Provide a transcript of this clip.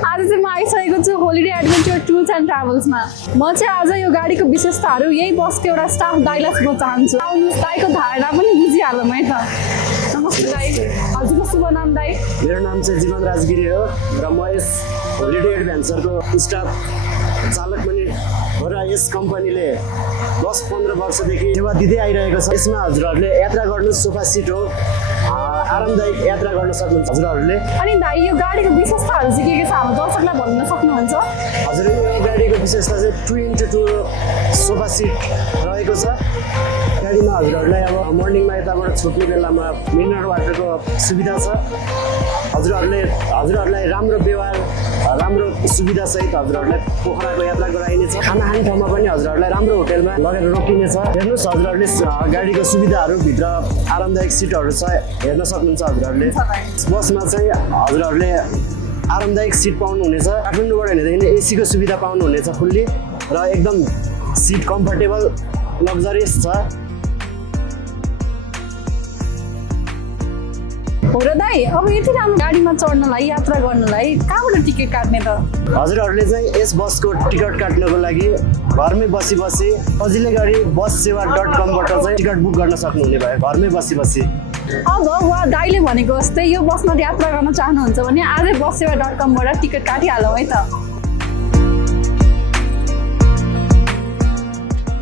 आज चाहिँ म आइसकेको छु होलिडे एडभेन्चर टुर्स एन्ड ट्राभल्समा। म चाहिँ आज यो गाडीको विशेषताहरू यही बसको एउटा स्टाफ दाइलाई सोध्न चाहन्छु। आउनुहोस्, दाइको धारणा पनि बुझिहालौँ है त। नमस्ते दाइ, हजुरको शुभ नाम दाइ? मेरो नाम चाहिँ जीवन राजगिरी हो र म यस होलिडे एडभेन्चरको स्टाफ चालक पनि हो र यस कम्पनीले 10-15 वर्षदेखि सेवा दिँदै आइरहेको छ। यसमा हजुरहरूले यात्रा गर्नु सोफा सिट हो, आरामदायक यात्रा गर्न सक्नुहुन्छ हजुरहरूले। अनि दाइ यो गाडीको विशेषताहरू चाहिँ के छ हाम्रो दर्शकलाई भन्न सक्नुहुन्छ? हजुरले यो गाडीको विशेषता चाहिँ 2x2 सोफा सिट रहेको छ। गाडीमा हजुरहरूलाई अब मर्निङमा यताबाट छुट्ने बेलामा मिनरल वाटरको सुविधा छ। हजुरहरूलाई राम्रो व्यवहार, राम्रो सुविधा सहित हजुरहरूलाई पोखराको यात्रा गराइनेछ। खाना खाने ठाउँमा पनि हजुरहरूलाई राम्रो होटेलमा लगेर रोकिनेछ। हेर्नुहोस् हजुरहरूले गाडीको सुविधाहरू, भित्र आरामदायक सिटहरू छ, हेर्न सक्नुहुन्छ हजुरहरूले। बसमा चाहिँ हजुरहरूले आरामदायक सिट पाउनुहुनेछ। काठमाडौँबाट हिँड्दाखेरि एसीको सुविधा पाउनुहुनेछ फुल्ली र एकदम सिट कम्फर्टेबल लग्जरियस छ। हो र दाइ, अब यति राम्रो गाडीमा चढ्नलाई, यात्रा गर्नलाई कहाँबाट टिकट काट्ने त? हजुरहरूले चाहिँ यस बसको टिकट काट्नको लागि घरमै बसी सजिलै गरी bussewa.com-बाट चाहिँ टिकट बुक गर्न सक्नुहुने भयो, घरमै बसी। अब उहाँ दाइले भनेको जस्तै यो बसमा यात्रा गर्न चाहनुहुन्छ भने आजै bussewa.com-बाट टिकट काटिहालौँ है त।